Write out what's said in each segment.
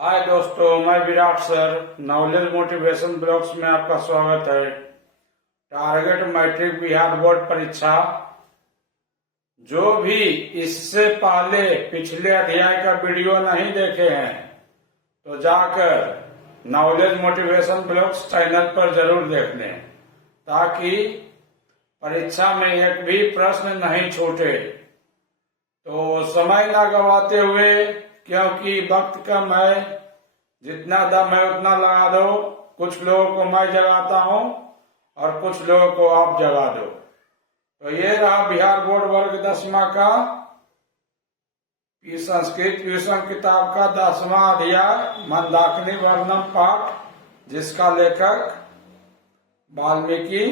हाय दोस्तों, मैं Virat sir knowledge motivation blogs में आपका स्वागत है। टारगेट मैट्रिक बिहार बोर्ड परीक्षा, जो भी इससे पहले पिछले अध्याय का वीडियो नहीं देखे हैं तो जाकर नॉलेज मोटिवेशन ब्लॉग्स चैनल पर जरूर देख लें, ताकि परीक्षा में एक भी प्रश्न नहीं छूटे। तो समय ना गवाते हुए, क्योंकि वक्त कम है, जितना दम है उतना लगा दो। कुछ लोगों को मैं जगाता हूँ और कुछ लोगों को आप जगा दो। तो ये रहा बिहार बोर्ड वर्ग 10वां का संस्कृत ट्यूशन किताब का 10वां अध्याय मंदाकिनी वर्णम पाठ, जिसका लेखक वाल्मीकि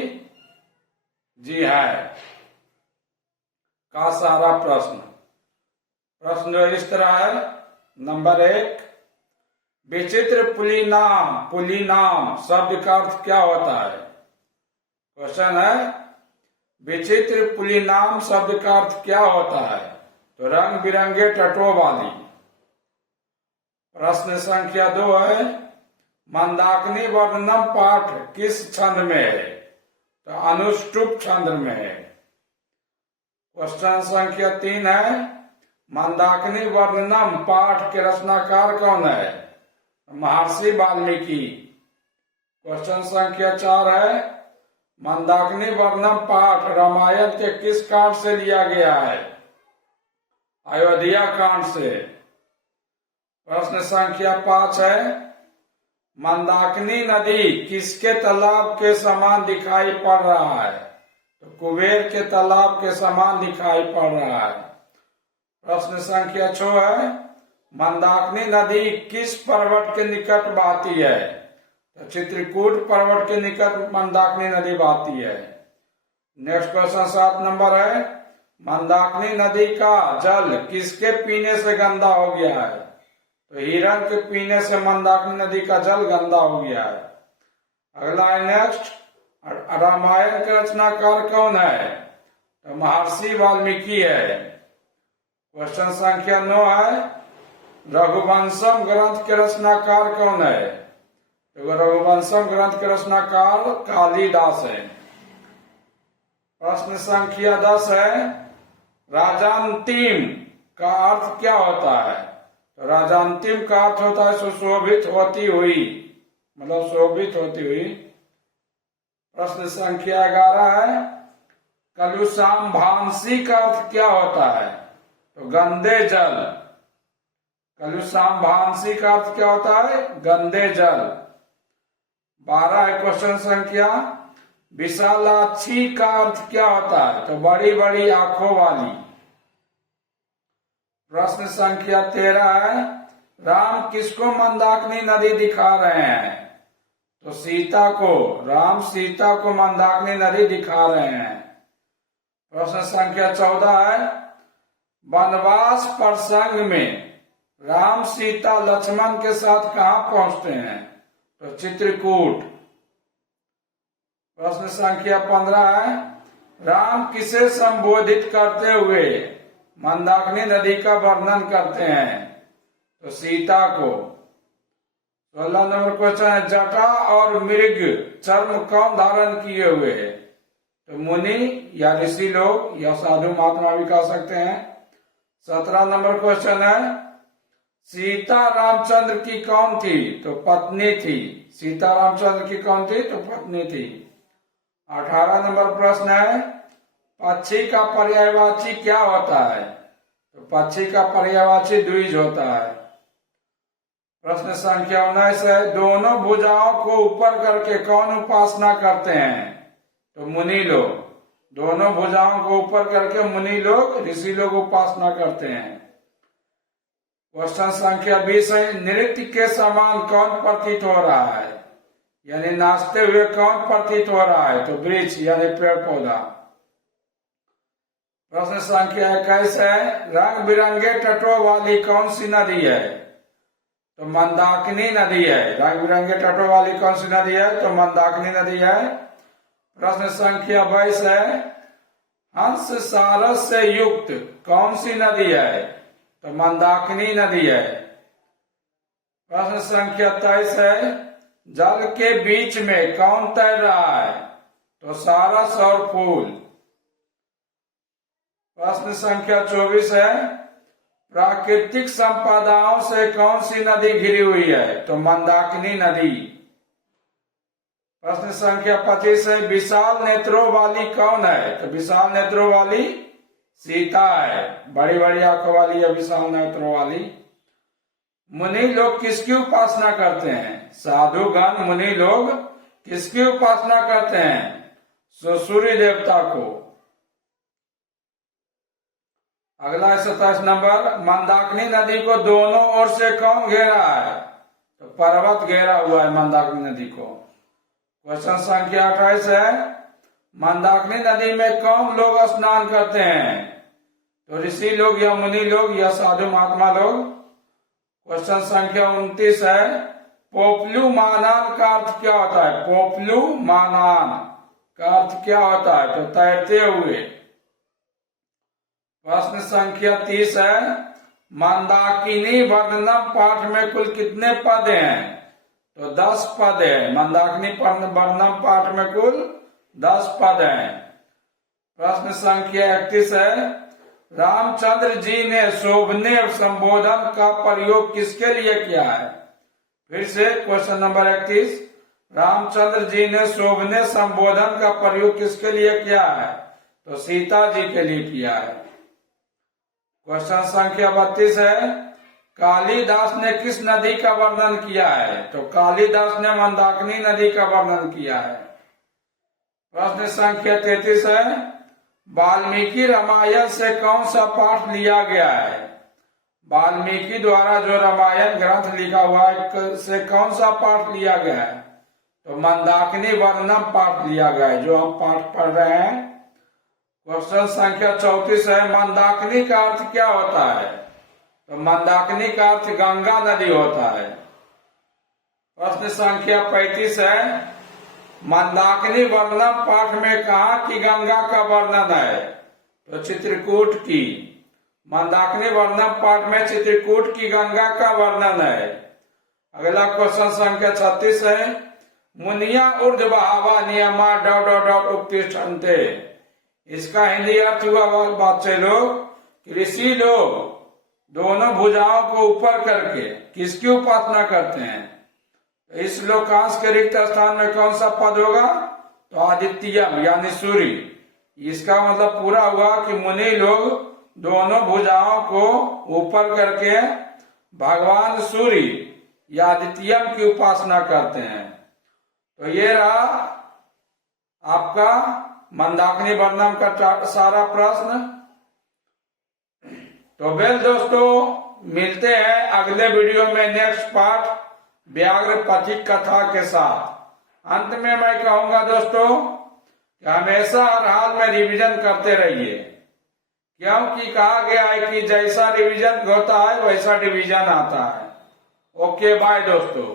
जी है, का सारा प्रश्न इस तरह है। नंबर 1, विचित्र पुलिनाम शब्द का अर्थ क्या होता है? क्वेश्चन है, विचित्र पुलिनाम शब्द का अर्थ क्या होता है? तो रंग बिरंगे टटो वाली। प्रश्न संख्या 2 है, मंदाकिनी वर्णनम पाठ किस छंद में है? तो अनुष्टुप छंद में है। क्वेश्चन संख्या 3 है, मंदाकिनी वर्णनम पाठ के रचनाकार कौन है? महर्षि वाल्मीकि। क्वेश्चन संख्या 4 है, मंदाकिनी वर्णनम पाठ रामायण के किस कांड से लिया गया है? अयोध्या कांड से। प्रश्न संख्या 5 है, मंदाकिनी नदी किसके तालाब के समान दिखाई पड़ रहा है? तो कुबेर के तालाब के समान दिखाई पड़ रहा है। प्रश्न संख्या 6 है, मंदाकिनी नदी किस पर्वत के निकट बहती है? तो चित्रकूट पर्वत के निकट मंदाकिनी नदी बहती है। नेक्स्ट क्वेश्चन 7 नंबर है, मंदाकिनी नदी का जल किसके पीने से गंदा हो गया है? तो हिरण के पीने से मंदाकिनी नदी का जल गंदा हो गया है। अगला है नेक्स्ट, रामायण के रचनाकार कौन है? तो महर्षि वाल्मीकि है। क्वेश्चन संख्या 9 है, रघुवंशम ग्रंथ के रचनाकार कौन है? तो रघुवंशम ग्रंथ के रचनाकार कालिदास है। प्रश्न संख्या 10 है, राजांतिम का अर्थ क्या होता है? तो राजांतिम का अर्थ होता है सुशोभित होती हुई, मतलब शोभित होती हुई। प्रश्न संख्या 11 है, कलुषाम्भांसी का अर्थ क्या होता है? तो गंदे जल। कलुषाम्भांसी का अर्थ क्या होता है? गंदे जल। 12 है क्वेश्चन संख्या, विशालाक्षी का अर्थ क्या होता है? तो बड़ी बड़ी आंखों वाली। प्रश्न संख्या 13 है, राम किसको मंदाकिनी नदी दिखा रहे हैं? तो सीता को। राम सीता को मंदाकिनी नदी दिखा रहे हैं। प्रश्न संख्या 14 है, वनवास प्रसंग में राम सीता लक्ष्मण के साथ कहां पहुंचते हैं? तो चित्रकूट। प्रश्न संख्या 15 है, राम किसे संबोधित करते हुए मंदाकिनी नदी का वर्णन करते हैं? तो सीता को। 16 नंबर क्वेश्चन है, जटा और मृग चर्म कौन धारण किए हुए है? तो मुनि या ऋषि लोग या साधु महात्मा भी कह सकते हैं। 17 नंबर क्वेश्चन है, सीता रामचंद्र की कौन थी? तो पत्नी थी। सीता रामचंद्र की कौन थी? तो पत्नी थी। 18 नंबर प्रश्न है, पक्षी का पर्यायवाची क्या होता है? तो पक्षी का पर्यायवाची द्विज होता है। प्रश्न संख्या 19 है, दोनों भुजाओं को ऊपर करके कौन उपासना करते हैं? तो मुनि लोग। दोनों भुजाओं को ऊपर करके मुनि लोग, ऋषि लोग उपासना करते हैं। क्वेश्चन संख्या 20 है, नृत्य के समान कौन प्रतीत हो रहा है? यानी नाचते हुए कौन प्रतीत हो रहा है? तो वृक्ष यानी पेड़ पौधा। प्रश्न संख्या 21 है, रंग बिरंगे तटों वाली कौन सी नदी है? तो मंदाकिनी नदी है। रंग बिरंगे तटों वाली कौन सी नदी है? तो मंदाकिनी नदी है। प्रश्न संख्या 22 है, हंस सारस से युक्त कौन सी नदी है? तो मंदाकिनी नदी है। प्रश्न संख्या 23 है, जल के बीच में कौन तैर रहा है? तो सारस और फूल। प्रश्न संख्या 24 है, प्राकृतिक संपदाओं से कौन सी नदी घिरी हुई है? तो मंदाकिनी नदी। प्रश्न संख्या 25 है, विशाल नेत्रों वाली कौन है? तो विशाल नेत्रों वाली सीता है, बड़ी बड़ी आंखों वाली है विशाल नेत्रों वाली। मुनि लोग किसकी उपासना करते हैं? साधुगण मुनि लोग किसकी उपासना करते हैं? सूर्य देवता को। अगला है 27 नंबर, मंदाकिनी नदी को दोनों ओर से कौन घेरा है? तो पर्वत घेरा हुआ है मंदाकिनी नदी को। क्वेश्चन संख्या 28 है, मंदाकिनी नदी में कौन लोग स्नान करते हैं? तो ऋषि लोग या मुनि लोग या साधु महात्मा लोग। क्वेश्चन संख्या 29 है, पोपलू मानान का अर्थ क्या होता है? पोपलू मानान का अर्थ क्या होता है? तो तैरते हुए। प्रश्न संख्या 30 है, मंदाकिनी वर्णनम पाठ में कुल कितने पद हैं? तो 10 पद है। मंदाकिनी वर्णनम पाठ में कुल 10 पद हैं। प्रश्न संख्या 31 है, रामचंद्र जी ने शोभने संबोधन का प्रयोग किसके लिए किया है? फिर से क्वेश्चन नंबर 31, रामचंद्र जी ने शोभने संबोधन का प्रयोग किसके लिए किया है? तो सीता जी के लिए किया है। क्वेश्चन संख्या 32 है, कालिदास ने किस नदी का वर्णन किया है? तो कालिदास ने मंदाकिनी नदी का वर्णन किया है। प्रश्न संख्या 33 है, वाल्मीकि रामायण से कौन सा पाठ लिया गया है? वाल्मीकि द्वारा जो रामायण ग्रंथ लिखा हुआ है से कौन सा पाठ लिया गया है? तो मंदाकिनी वर्णनम पाठ लिया गया है, जो हम पाठ पढ़ रहे हैं। क्वेश्चन संख्या 34 है, मंदाकिनी का अर्थ क्या होता है? तो मंदाकिनी का अर्थ गंगा नदी होता है। प्रश्न संख्या 35 है, मंदाकिनी वर्णनम पाठ में कहा कि गंगा का वर्णन है? तो चित्रकूट की। मंदाकिनी वर्णनम पाठ में चित्रकूट की गंगा का वर्णन है। अगला क्वेश्चन संख्या 36 है, मुनिया ऊर्ध्वभावा नियमा ... उत्तिष्ठन्ते। इसका हिंदी अर्थ हुआ बच्चे लोग, ऋषि लोग दोनों भुजाओं को ऊपर करके किसकी उपासना करते हैं? इस श्लोकांश के रिक्त स्थान में कौन सा पद होगा? तो आदित्यम यानी सूर्य। इसका मतलब पूरा हुआ कि मुनि लोग दोनों भुजाओं को ऊपर करके भगवान सूर्य या आदित्यम की उपासना करते हैं। तो ये रहा आपका मंदाकिनी वर्णनम का सारा प्रश्न। तो वेल दोस्तों, मिलते हैं अगले वीडियो में नेक्स्ट पार्ट व्याघ्र पथिक कथा के साथ। अंत में मैं कहूंगा दोस्तों कि हमेशा हर हाल में रिवीजन करते रहिए, क्योंकि कहा गया है कि जैसा रिवीजन होता है वैसा डिवीजन आता है। ओके बाय दोस्तों।